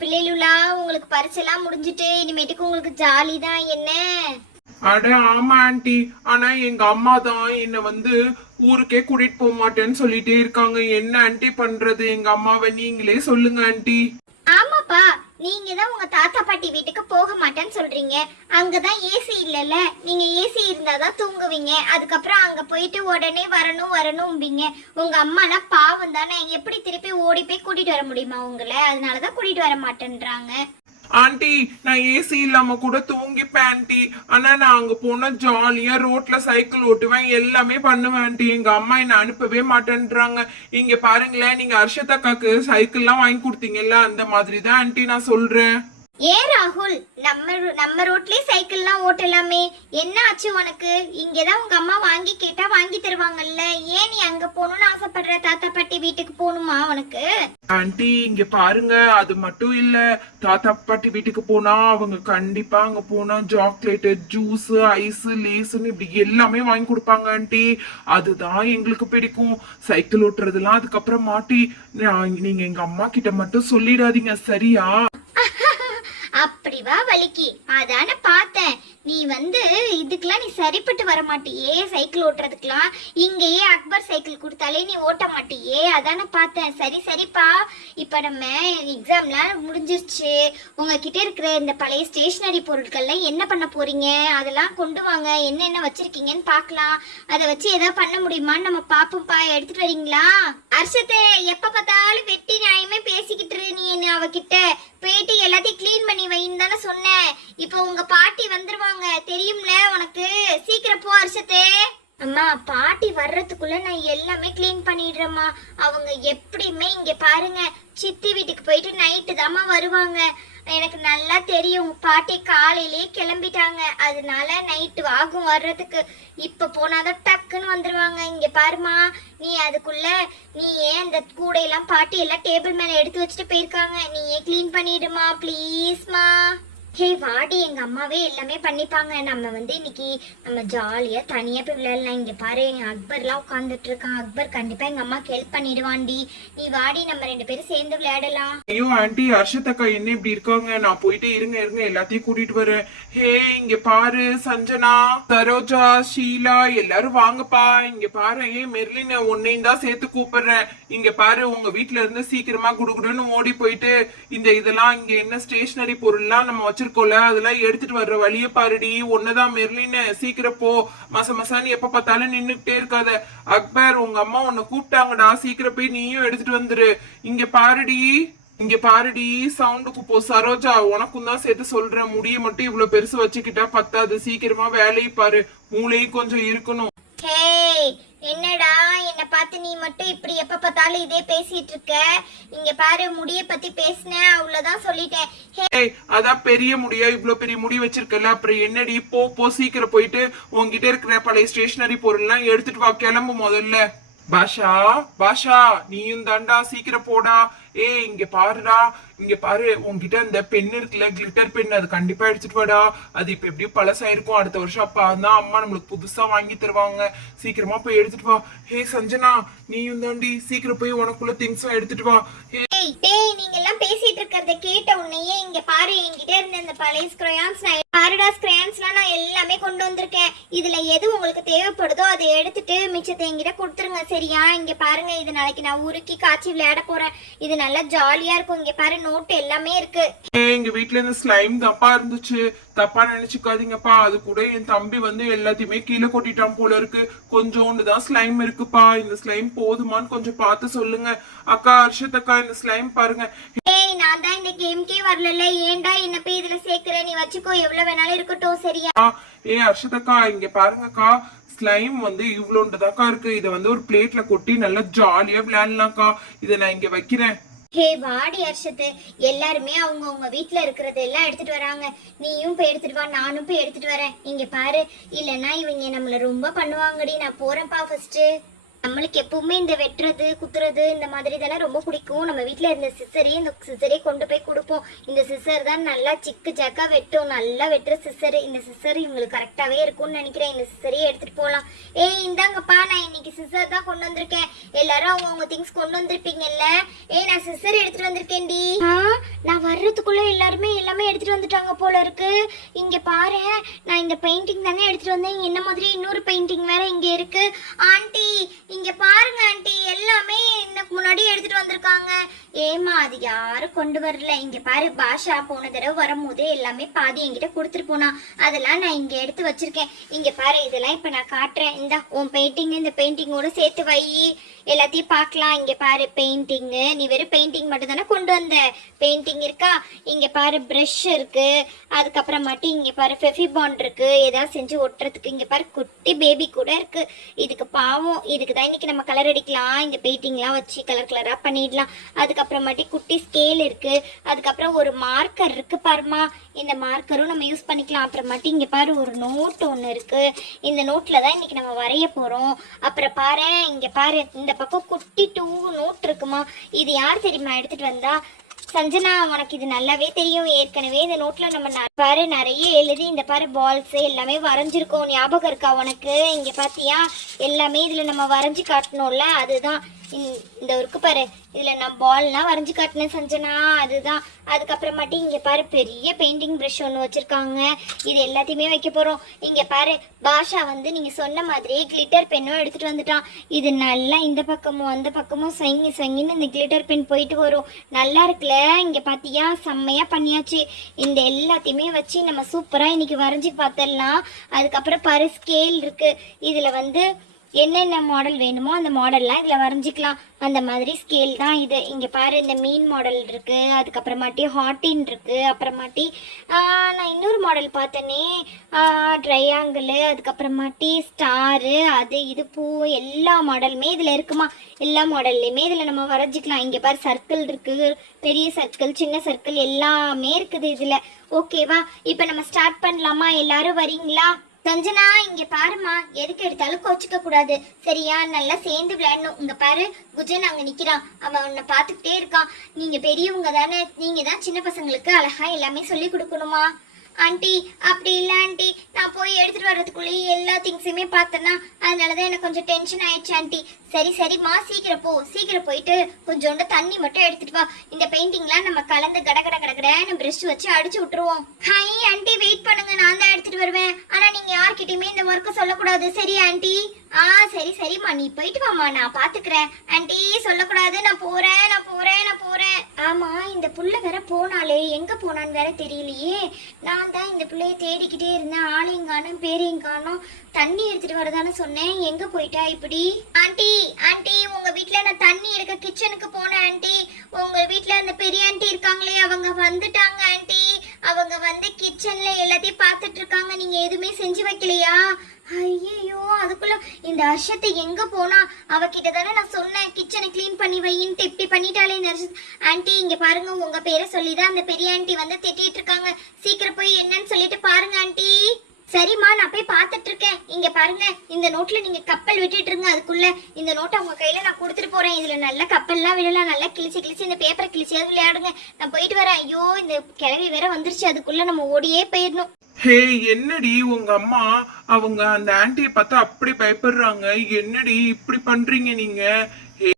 பிள்ளைகளா உங்களுக்கு பரிசெல்லாம் முடிஞ்சிட்டு இனிமேட்டுக்கு உங்களுக்கு ஜாலி தான் என்ன? அட ஆமா ஆண்டி. ஆனா எங்க அம்மா தான் என்ன ஊருக்கே கூட்டிட்டு போக மாட்டேன்னு சொல்லிட்டே இருக்காங்க. என்ன ஆண்டி பண்றது? எங்க அம்மாவை நீங்களே சொல்லுங்க ஆண்டி. ஆமாப்பா, நீங்க தான் உங்க தாத்தா பாட்டி வீட்டுக்கு போக மாட்டேன்னு சொல்றீங்க. அங்கதான் ஏசி இல்லைல்ல, நீங்க ஏசி இருந்தாதான் தூங்குவீங்க. அதுக்கப்புறம் அங்க போயிட்டு உடனே வரணும் வரணும்பீங்க. உங்க அம்மாலாம் பாவம் தானே, எப்படி திருப்பி ஓடி போய் கூட்டிட்டு வர முடியுமா உங்களை? அதனாலதான் கூட்டிட்டு வர மாட்டேன்றாங்க. ஆண்டி நான் ஏசி இல்லாம கூட தூங்கிப்பேன் ஆண்டி. ஆனா நான் அங்க போனா ஜாலியா ரோட்ல சைக்கிள் ஓட்டுவேன், எல்லாமே பண்ணுவேன் ஆண்டி. எங்க அம்மா என்ன அனுப்பவே மாட்டேன்றாங்க. இங்க பாருங்களேன், நீங்க அர்ஷதாக்காக்கு சைக்கிள் எல்லாம் வாங்கி கொடுத்தீங்கல்ல, அந்த மாதிரிதான் ஆண்டி நான் சொல்றேன். ஏன் ராகுல், நம்ம ரோட்லயே சைக்கிள்லாம் ஓட்டலாமே, என்ன ஆச்சு உனக்கு? இங்கதான் உங்க அம்மா வாங்கி கேட்டா வாங்கி தருவாங்கல்ல, ஏன் நீ அங்க போகணும்னு ஆசைப்படுற? தாத்தா பாட்டி வீட்டுக்கு போகணுமா உனக்கு? ஆண்டி இங்க பாருங்க, அது மட்டும் இல்ல, தாத்தா பாட்டி வீட்டுக்கு போனா அவங்க கண்டிப்பா அங்க போனா சாக்லேட், ஜூஸ், ஐஸ், லேஸ்ன்னு இப்படி எல்லாமே வாங்கி கொடுப்பாங்க ஆண்டி. அதுதான் எங்களுக்கு பிடிக்கும். சைக்கிள் ஓட்டுறதுலாம் அதுக்கப்புறம் மாட்டி. நீங்க எங்க அம்மா கிட்ட மட்டும் சொல்லிடாதீங்க, சரியா? அப்படி வா வலிக்கு, அதான பார்த்தேன். நீ இதுக்கெல்லாம் நீ சரிப்பட்டு வர மாட்டியே, சைக்கிள் ஓட்டுறதுக்கெல்லாம். இங்கேயே அக்பர் சைக்கிள் கொடுத்தாலே நீ ஓட்ட மாட்டியே, அதான பார்த்தேன். சரி சரிப்பா, இப்ப நம்ம எக்ஸாம்லாம் முடிஞ்சிருச்சு. உங்ககிட்ட இருக்கிற இந்த பழைய ஸ்டேஷனரி பொருட்கள்லாம் என்ன பண்ண போறீங்க? அதெல்லாம் கொண்டு வாங்க, என்னென்ன வச்சிருக்கீங்கன்னு பார்க்கலாம். அதை வச்சு ஏதாவது பண்ண முடியுமான்னு நம்ம பாப்போம்ப்பா. எடுத்துட்டு வரீங்களா? அர்ஷத்தை எப்ப பார்த்தாலும் வெட்டி நியாயமே பேசிக்கிட்டு நீ என்ன அவகிட்ட போயிட்டு எல்லாத்தையும் கிளீன் பண்ணி வைன்னு தானே சொன்னேன். இப்போ உங்க பாட்டி வந்துருவாங்க தெரியும்ல உனக்கு. சீக்கிரம் போ அர்ஷத்தே. அம்மா, பாட்டி வர்றதுக்குள்ள நான் எல்லாமே கிளீன் பண்ணிடுறேம்மா. அவங்க எப்படியுமே இங்க பாருங்க, சித்தி வீட்டுக்கு போயிட்டு நைட்டு தாம்மா வருவாங்க. எனக்கு நல்லா தெரியும், பாட்டி காலையிலேயே கிளம்பிட்டாங்க, அதனால நைட்டு ஆகும் வர்றதுக்கு. இப்ப போனாதான் டக்குன்னு வந்துருவாங்க. இங்க பாருமா, நீ அதுக்குள்ள நீ ஏன் இந்த கூடையெல்லாம் பாட்டி எல்லாம் டேபிள் மேல எடுத்து வச்சுட்டு போயிருக்காங்க, நீ ஏன் கிளீன் பண்ணிடுமா ப்ளீஸ்மா. ஹே வாடி, எங்க அம்மாவே எல்லாமே பண்ணிப்பாங்க. நம்ம இன்னைக்கு நம்ம ஜாலியா தனியா போய் விளையாடலாம். இங்க பாரு, எங்க அக்பர்லாம் உட்காந்துட்டு இருக்கான். அக்பர் கண்டிப்பா எங்க அம்மாக்கு ஹெல்ப் பண்ணிடுவான்டி. நீ வாடி, நம்ம 2 பேரும் சேர்ந்து விளையாடலாம். ஐயோ ஆண்டி, அர்ஷத்தக்கா என்ன இப்படி இருக்காங்க? நான் போயிட்டு இருங்க எல்லாத்தையும் கூட்டிட்டு வரேன். ஹே இங்க பாரு, சஞ்சனா, சரோஜா, ஷீலா எல்லாரும் வாங்கப்பா. இங்க பாரு, மெர்லின் உன்னையும் தான் சேர்த்து கூப்பிடுறேன். இங்க பாரு, உங்க வீட்டுல இருந்து சீக்கிரமா குடுகுடுன்னு ஓடி போயிட்டு இதெல்லாம் இங்க என்ன ஸ்டேஷனரி பொருள்லாம் நம்ம வச்சிருக்கோம்ல, அதெல்லாம் எடுத்துட்டு வர்ற வழிய பாருடி. ஒண்ணுதான் மெர்லின், சீக்கிரம் போ. மசான்னு எப்ப பார்த்தாலும் நின்னுகிட்டே இருக்காத. அக்பர், உங்க அம்மா உன்னை கூப்பிட்டாங்கடா, சீக்கிரம் போய் நீயும் எடுத்துட்டு வந்துரு. இங்க பாருடி சவுண்டுக்கு போ. சரோஜா, உனக்கும் தான் சேர்த்து சொல்றேன், முடிய மட்டும் இவ்வளவு பெருசு வச்சுக்கிட்டா பத்தாது, சீக்கிரமா வேலையை பாரு, மூளையும் கொஞ்சம் இருக்கணும். என்னடா என்ன பார்த்து நீ மட்டும் இப்படி எப்ப பார்த்தாலும் இதே பேசிட்டு இருக்க? இங்க பாரு, முடிய பத்தி பேசினேன், அவ்வளவுதான் சொல்லிட்டேன். அதான் பெரிய முடியா, இவ்வளவு பெரிய முடி வச்சிருக்கல, அப்புறம் என்னடி? போ சீக்கிரம் போயிட்டு உங்ககிட்ட இருக்கிற பழைய ஸ்டேஷனரி பொருள் எல்லாம் எடுத்துட்டு வா, கிளம்பு முதல்ல. பாஷா நீயும் தாண்டா, சீக்கிரம் போடா. இங்க பாருடா, இங்க பாரு, உங்ககிட்ட அந்த பென் இருக்குல்ல, கிளிட்டர் பென், அது கண்டிப்பா எடுத்துட்டு வாடா. அது இப்ப எப்படியும் பழசாயிருக்கும், அடுத்த வருஷம் அப்ப தான் அம்மா நம்மளுக்கு புதுசா வாங்கி தருவாங்க. சீக்கிரமா போய் எடுத்துட்டு வா. சஞ்சனா, நீயும் தாண்டி, சீக்கிரம் போய் உனக்குள்ள திங்ஸ் எடுத்துட்டு வா. நீங்க எல்லாம் பேசிட்டு இருக்கிறத கேட்ட உடனேயே இங்க பாரு, என்கிட்ட இருந்த இந்த பழைய ஸ்க்ரையான்ஸ், பாருடாஸ் கிரையான்ஸ்லாம் நான் எல்லாமே கொண்டு வந்திருக்கேன். இதுல எது உங்களுக்கு தேவைப்படுதோ அதை எடுத்துட்டு மிச்சத்தை என்கிட்ட கொடுத்துருங்க, சரியா? இங்க பாருங்க, இது நாளைக்கு நான் உருக்கி காய்ச்சி விளையாட போறேன். இது நல்லா ஜாலியா இருக்கும். இங்க பாரு, நோட்டு எல்லாமே இருக்கு. எங்க வீட்டுல இருந்து ஸ்லைம் தப்பா இருந்துச்சு, தப்பா நினைச்சுக்காதீங்கப்பா. அது கூட என் தம்பி எல்லாத்தையுமே கீழே கொட்டிட்டான் போல இருக்கு. கொஞ்சோண்டுதான் ஸ்லைம் இருக்குப்பா. இந்த ஸ்லைம் போதுமான்னு கொஞ்சம் பார்த்து சொல்லுங்க. அக்கா, அர்ஷத்தக்கா, இந்த ஸ்லைம் பாருங்க. நான் தான் இந்த கேம்க்கே வரல, ஏன்டா என்ன போய் இதுல சேர்க்கிற? நீ வச்சுக்கோ, எவ்வளவு வேணாலும் இருக்கட்டும், சரியா? அர்ஷத்தக்கா, இங்க பாருங்கக்கா, ஸ்லைம் இவ்வளோண்டதாக்கா இருக்கு. இதை ஒரு பிளேட்ல கொட்டி நல்லா ஜாலியா விளையாடலாம்க்கா. இதை நான் இங்க வைக்கிறேன். ஹே வாடி அர்ஷத்து, எல்லாருமே அவங்க வீட்டுல இருக்கிறது எல்லாம் எடுத்துட்டு வராங்க. நீயும் போய் எடுத்துட்டு வா, நானும் போய் எடுத்துட்டு வரேன். இங்க பாரு, இல்லன்னா இவங்க நம்மள ரொம்ப பண்ணுவாங்கடி. நான் போறேன்ப்பா ஃபர்ஸ்ட். நம்மளுக்கு எப்பவுமே இந்த வெட்டுறது குத்துறது இந்த மாதிரி தானே ரொம்ப பிடிக்கும். நம்ம வீட்டில் இருந்த சிசரே இந்த சிசரே கொண்டு போய் கொடுப்போம். இந்த சிசர் தான் நல்லா சிக்கு ஜாக்கா வெட்டும், நல்லா வெட்டுற சிசரு. இந்த சிசர் இவங்களுக்கு கரெக்டாகவே இருக்கும்னு நினைக்கிறேன். இந்த சிசரையே எடுத்துகிட்டு போகலாம். ஏய் இந்தாங்கப்பா, நான் இன்னைக்கு சிசர் தான் கொண்டு வந்திருக்கேன். எல்லாரும் அவங்க திங்ஸ் கொண்டு வந்திருப்பீங்கல்ல. நான் சிசர் எடுத்துட்டு வந்திருக்கேன்டி. நான் வர்றதுக்குள்ள எல்லாருமே எல்லாமே எடுத்துட்டு வந்துட்டாங்க போல இருக்கு. இங்க பாரு, நான் இந்த பெயிண்டிங் தானே எடுத்துட்டு வந்தேன். என்ன மாதிரி இன்னொரு பெயிண்டிங் வேற இங்க இருக்கு. ஆண்டி இங்க பாருங்க ஆண்டி, எல்லாமே எனக்கு முன்னாடி எடுத்துட்டு வந்திருக்காங்க. ஏமா அது யாரும் கொண்டு வரல. இங்க பாரு, பாஷா போன தடவை வரும்போதே எல்லாமே பாதி என்கிட்ட கொடுத்துட்டு போனா. அதெல்லாம் நான் இங்க எடுத்து வச்சிருக்கேன். இங்க பாரு, இதெல்லாம் இப்ப நான் காட்டுறேன். இந்த உன் பெயிண்டிங் இந்த பெயிண்டிங்கோட சேர்த்து வை, எல்லாத்தையும் பார்க்கலாம். இங்க பாரு பெயிண்டிங், நீ வெறும் பெயிண்டிங் மட்டும் தானே கொண்டு வந்த. பெயிண்டிங் இருக்கா, இங்க பாரு பிரஷ் இருக்கு, அதுக்கப்புறமாட்டி இங்க பாரு ஃபெஃபிபாண்ட் இருக்கு, ஏதாவது செஞ்சு ஒட்டுறதுக்கு. இங்க பாரு குட்டி பேபி கூட இருக்கு. இதுக்கு பாவம், இதுக்கு தான் இன்னைக்கு நம்ம கலர் அடிக்கலாம். இந்த பெயிண்டிங்லாம் வச்சு கலர் கலரா பண்ணிடலாம். அதுக்கப்புறமாட்டி குட்டி ஸ்கேல் இருக்கு, அதுக்கப்புறம் ஒரு மார்க்கர் இருக்கு பாருமா, இந்த மார்க்கரும் நம்ம யூஸ் பண்ணிக்கலாம். அப்புறமாட்டி இங்க பாரு ஒரு நோட் ஒன்று இருக்கு. இந்த நோட்ல தான் இன்னைக்கு நம்ம வரைய போறோம். அப்புறம் பாரு, இங்க பாரு இந்த பக்கம் குட்டி 2 நோட் இருக்குமா. இது யார் தெரியுமா எடுத்துட்டு வந்தா? சஞ்சனா, உனக்கு இது நல்லாவே தெரியும். ஏற்கனவே இந்த நோட்ல நம்ம பாரு நிறைய எழுதி இந்த பாரு பால்ஸ் எல்லாமே வரைஞ்சிருக்கோம். ஞாபகம் இருக்கா உனக்கு? இங்க பாத்தியா, எல்லாமே இதுல நம்ம வரைஞ்சி காட்டணும்ல, அதுதான் இந்த இருக்கு பாரு. இதுல நான் பால்லாம் வரைஞ்சி காட்டினேன் சஞ்சனா, அதுதான். அதுக்கப்புறமாட்டி இங்க பாரு பெரிய பெயிண்டிங் ப்ரஷ் ஒன்று வச்சிருக்காங்க. இது எல்லாத்தையுமே வைக்க போறோம். இங்க பாரு, பாஷா வந்து நீங்க சொன்ன மாதிரியே கிளிட்டர் பென்னும் எடுத்துட்டு வந்துட்டான். இது நல்லா இந்த பக்கமும் அந்த பக்கமும் சொங்கி சொங்கின்னு இந்த கிளிட்டர் பென் போயிட்டு வரும். நல்லா இருக்குல்ல? இங்க பாத்தியா, செம்மையா பண்ணியாச்சு. இந்த எல்லாத்தையுமே வச்சு நம்ம சூப்பரா இன்னைக்கு வரைஞ்சி பார்த்துடலாம். அதுக்கப்புறம் பாரு ஸ்கேல் இருக்கு. இதுல வந்து என்னென்ன மாடல் வேணுமோ அந்த மாடல்லாம் இதில் வரைஞ்சிக்கலாம். அந்த மாதிரி ஸ்கேல் தான் இது. இங்கே பாரு இந்த மீன் மாடல் இருக்குது, அதுக்கப்புறமாட்டி ஹாட்டின் இருக்குது, அப்புறமாட்டி நான் இன்னொரு மாடல் பார்த்தேனே ட்ரையாங்கிள், அதுக்கப்புறமாட்டி ஸ்டாரு, அது இது பூ, எல்லா மாடலுமே இதில் இருக்குமா. எல்லா மாடல்லையுமே இதில் நம்ம வரைஞ்சிக்கலாம். இங்கே பாரு சர்க்கிள் இருக்குது, பெரிய சர்க்கிள் சின்ன சர்க்கிள் எல்லாமே இருக்குது இதில். ஓகேவா? இப்போ நம்ம ஸ்டார்ட் பண்ணலாமா? எல்லாரும் வரீங்களா? சஞ்சனா இங்க பாருமா, எதுக்கு எடுத்தாலும் கோச்சிக்க கூடாது சரியா? நல்லா சேர்ந்து விளையாடணும். இங்க பாரு, குஜன் அங்க நிக்கிறான், அவன் உன்னை பாத்துக்கிட்டே இருக்கான். நீங்க பெரியவங்க தானே, நீங்க தான் சின்ன பசங்களுக்கு அழகா எல்லாமே சொல்லி கொடுக்கணுமா. ஆண்டி அப்படி இல்லை ஆண்டி, நான் போய் எடுத்துட்டு வர்றதுக்குள்ளேயே எல்லா திங்ஸுமே பார்த்தேன்னா அதனாலதான் எனக்கு கொஞ்சம் டென்ஷன் ஆயிடுச்சு ஆண்டி. சரி சரிம்மா, சீக்கிரம் போ, சீக்கிரம் போயிட்டு கொஞ்சோண்டு தண்ணி மட்டும் எடுத்துட்டு வா. இந்த பெயிண்டிங்லாம் நம்ம கலந்து கடகடன்னு பிரஷ் வச்சு அடிச்சு விட்டுருவோம். ஹாய் ஆண்டி, வெயிட் பண்ணுங்க, நான் தான் எடுத்துட்டு வருவேன். ஆனா நீங்க யார்கிட்டயுமே இந்த ஒர்க்கை சொல்லக்கூடாது சரியா ஆண்டி? சரி சரிம்மா, நீ போயிட்டு வாமா, நான் பாத்துக்கிறேன். ஆண்டி சொல்லக்கூடாது, நான் போறேன். ஆமா, இந்த புள்ள வேற போனாலே, எங்க போனான்னு வேற தெரியலையே. நான் தான் இந்த பிள்ளைய தேடிக்கிட்டே இருந்தேன், ஆளையும் காணும் பேரையும் காணும். தண்ணி எடுத்துட்டு வரதானே சொன்னேன், எங்க போயிட்டா இப்படி? ஆண்டி ஆண்டி, உங்க வீட்டுல நான் தண்ணி எடுக்க கிச்சனுக்கு போனேன் ஆண்டி. உங்க வீட்டுல அந்த பெரிய ஆண்டி இருக்காங்களே, அவங்க வந்துட்டாங்க ஆண்டி. அவங்க வந்து கிச்சன்ல எல்லாத்தையும் பார்த்துட்டு இருக்காங்க. நீங்க எதுவுமே செஞ்சு வைக்கலையா? ஐயோ, அதுக்குள்ள இந்த அர்ஷத்தை எங்க போனா? அவகிட்ட தானே நான் சொன்னேன் கிச்சனை கிளீன் பண்ணி வையின்ட்டு, இப்படி பண்ணிட்டாலே இந்த அர்ஷத். ஆண்டி இங்க பாருங்க, உங்க பேரை சொல்லிதான் அந்த பெரிய ஆண்டி வந்து திட்டிட்டு இருக்காங்க. சீக்கிரம் போய் என்னன்னு சொல்லிட்டு பாருங்க ஆண்டி. சரிம்மா, நான் போய் பார்த்துட்டு இருக்கேன். இங்க பாருங்க, இந்த நோட்ல நீங்க கப்பல் விட்டுட்டு இருங்க. அதுக்குள்ள இந்த நோட்டை உங்க கையில நான் கொடுத்துட்டு போறேன். இதுல நல்ல கப்பல்லாம் விடலாம், நல்லா கிழிச்சு இந்த பேப்பரை கிழிச்சியாவது விளையாடுங்க. நான் போயிட்டு வரேன். ஐயோ, இந்த கிழவி வேற வந்துருச்சு, அதுக்குள்ள நம்ம ஓடியே போயிடணும். ஹே, என்னடி உங்க அம்மா அவங்க அந்த ஆன்ட்டியை பார்த்தா அப்படி பயப்படுறாங்க? என்னடி இப்படி பண்றீங்க நீங்க?